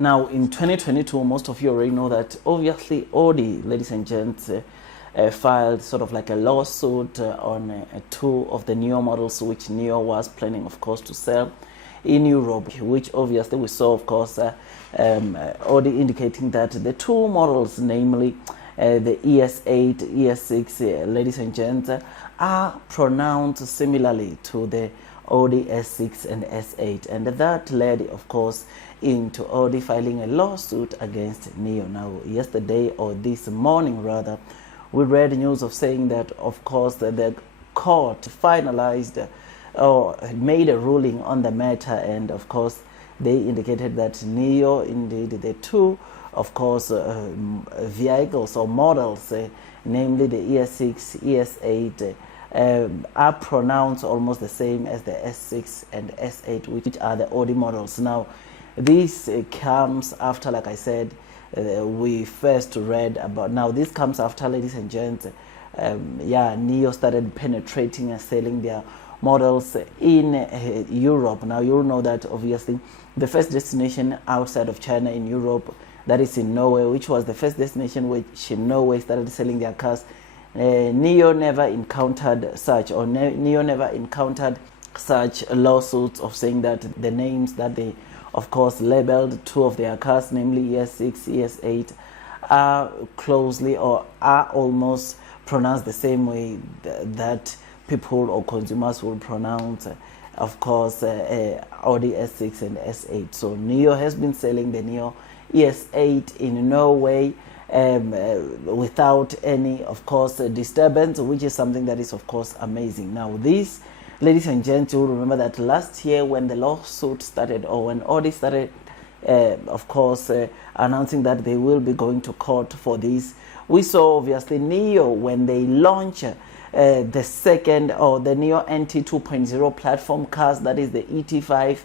Now, in 2022, most of you already know that obviously Audi, ladies and gents, filed sort of like a lawsuit on two of the NIO models, which NIO was planning, of course, to sell in Europe, which obviously we saw, of course, Audi indicating that the two models, namely the ES8, ES6, ladies and gents, are pronounced similarly to the Audi S6 and S8, and that led, of course, into Audi filing a lawsuit against NIO. Now, yesterday, or this morning rather, we read news of saying that, of course, the court finalized or made a ruling on the matter, and of course they indicated that NIO, indeed the two, of course, vehicles or models, namely the ES6, ES8, are pronounced almost the same as the S6 and S8, which are the Audi models. Now, this comes after, like I said, we first read about. Now, this comes after, ladies and gents, NIO started penetrating and selling their models in Europe. Now, you'll know that obviously the first destination outside of China in Europe, that is in Norway, which was the first destination which Norway started selling their cars. NIO never encountered such, or NIO never encountered such lawsuits of saying that the names that they, of course, labeled two of their cars, namely ES6, ES8, are closely or are almost pronounced the same way that people or consumers will pronounce, of course, Audi S6 and S8. So NIO has been selling the NIO ES8 in Norway without any, of course, disturbance, which is something that is, of course, amazing. Now, this, ladies and gents, you'll remember that last year when the lawsuit started, or when Audi started, of course, announcing that they will be going to court for this, we saw obviously NIO when they launch the second, or the NIO NT 2.0 platform cars, that is the ET5,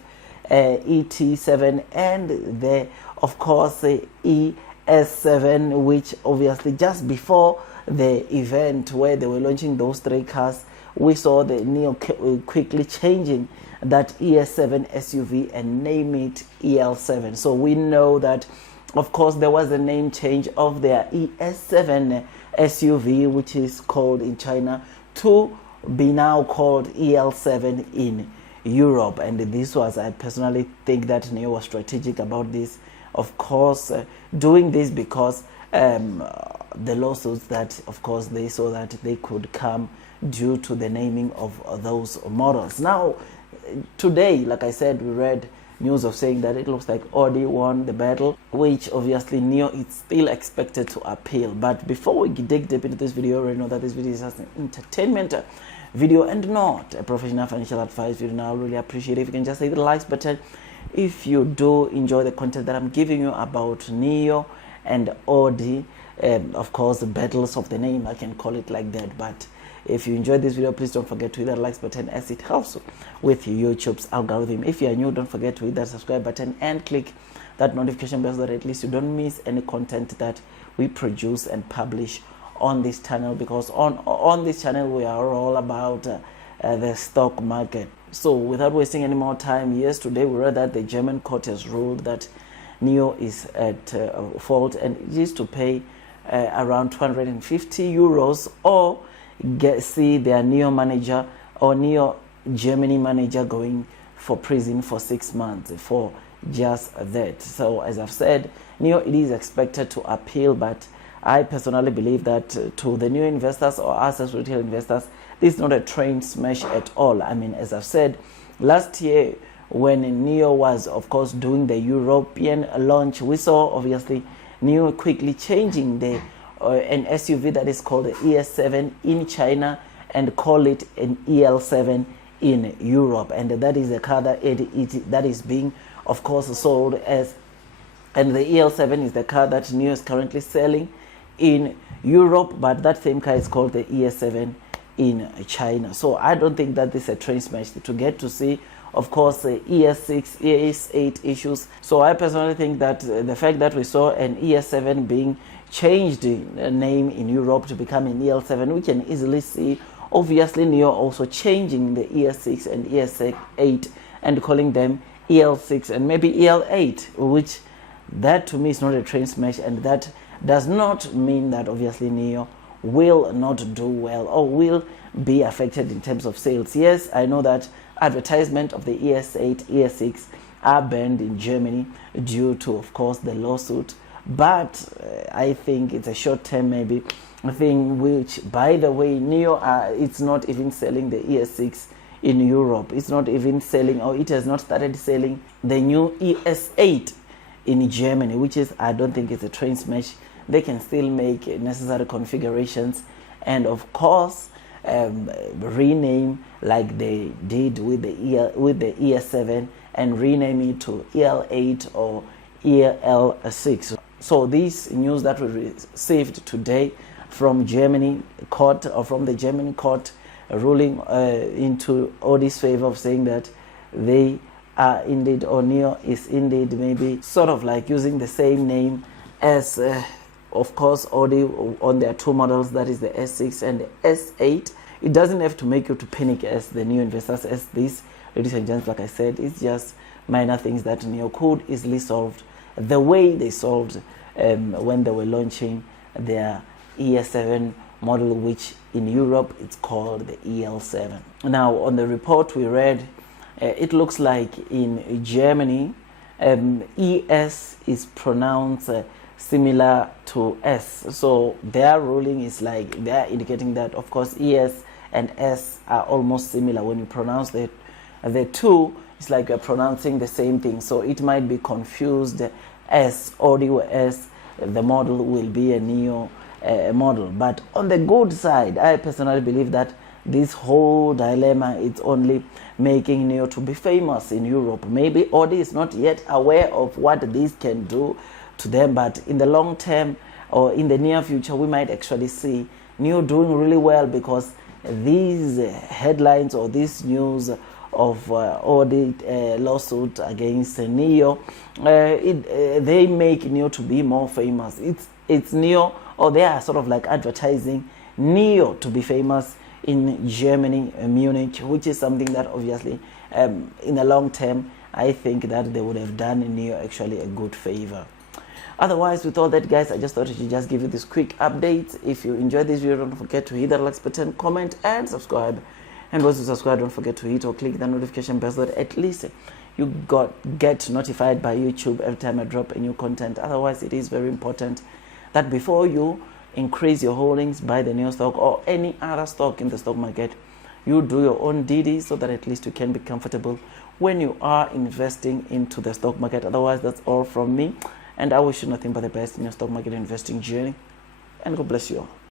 ET7, and the, of course, ES7, which obviously just before the event where they were launching those three cars, we saw the NIO quickly changing that ES7 SUV and name it EL7. So we know that, of course, there was a name change of their ES7 SUV, which is called in China, to be now called EL7 in Europe. And this was, I personally think that NIO was strategic about this, of course, doing this because the lawsuits that, of course, they saw that they could come due to the naming of those models. Now, today, like I said, we read news of saying that it looks like Audi won the battle, which obviously NIO is still expected to appeal. But before we dig deep into this video, already know that this video is just an entertainment video and not a professional financial advice video. Now, I really appreciate it if you can just hit the likes button if you do enjoy the content that I'm giving you about NIO and Audi. Of course, the battles of the name, I can call it like that. But if you enjoyed this video, please don't forget to hit that likes button, as it helps with YouTube's algorithm. If you are new, don't forget to hit that subscribe button and click that notification bell so that at least you don't miss any content that we produce and publish on this channel, because on this channel we are all about the stock market. So without wasting any more time, yes, today we read that the German court has ruled that NIO is at fault and it is to pay around 250 euros or see their NIO manager or NIO Germany manager going for prison for 6 months for just that. So as I've said, NIO, it is expected to appeal, but I personally believe that to the new investors or us as retail investors, this is not a train smash at all. I mean, as I've said, last year when NIO was, of course, doing the European launch, we saw obviously NIO quickly changing the an SUV that is called the ES7 in China and call it an EL7 in Europe, and that is the car that that is being, of course, sold as, and the EL7 is the car that NIO is currently selling in Europe, but that same car is called the ES7 in China. So I don't think that this is a train smash to get to see, of course, the ES6, ES8 issues. So I personally think that the fact that we saw an ES7 being changed name in Europe to become an EL7, we can easily see obviously NIO also changing the ES6 and ES8 and calling them EL6 and maybe EL8, which That to me is not a train smash, and that does not mean that obviously NIO will not do well or will be affected in terms of sales. Yes, I know that advertisement of the ES8, ES6 are banned in Germany due to, of course, the lawsuit, but I think it's a short term maybe thing, which, by the way, NIO it's not even selling the ES6 in Europe. It's not even selling, or it has not started selling the new ES8 in Germany, which is, I don't think it's a train smash. They can still make necessary configurations and, of course, rename like they did with the ES7 and rename it to EL8 or EL6. So this news that we received today from Germany court, or from the German court, ruling into Audi's favor of saying that they are indeed, or NIO is indeed maybe sort of like using the same name as of course Audi on their two models, that is the S6 and the S8. It doesn't have to make you to panic as the new investors, as this, ladies and gents, like I said, it's just minor things that NIO could easily solve the way they solved when they were launching their ES7 model, which in Europe it's called the EL7. Now, on the report we read, it looks like in Germany ES is pronounced similar to S. So their ruling is like they are indicating that, of course, ES and S are almost similar. When you pronounce the two, it's like you're pronouncing the same thing. So it might be confused as Audi S, the model will be a NIO model. But on the good side, I personally believe that this whole dilemma is only making NIO to be famous in Europe. Maybe Audi is not yet aware of what this can do to them, but in the long term or in the near future, we might actually see NIO doing really well, because these headlines or this news of Audi lawsuit against NIO, they make NIO to be more famous. It's NIO, or they are sort of like advertising NIO to be famous in Germany, Munich, which is something that obviously in the long term, I think that they would have done NIO actually a good favor. Otherwise, with all that, guys, I just thought I should just give you this quick update. If you enjoyed this video, don't forget to hit that like button, comment, and subscribe. And once you subscribe, don't forget to hit or click the notification bell so that at least you get notified by YouTube every time I drop a new content. Otherwise, it is very important that before you increase your holdings, buy the NIO stock or any other stock in the stock market, you do your own DD so that at least you can be comfortable when you are investing into the stock market. Otherwise, that's all from me, and I wish you nothing but the best in your stock market investing journey, and God bless you all.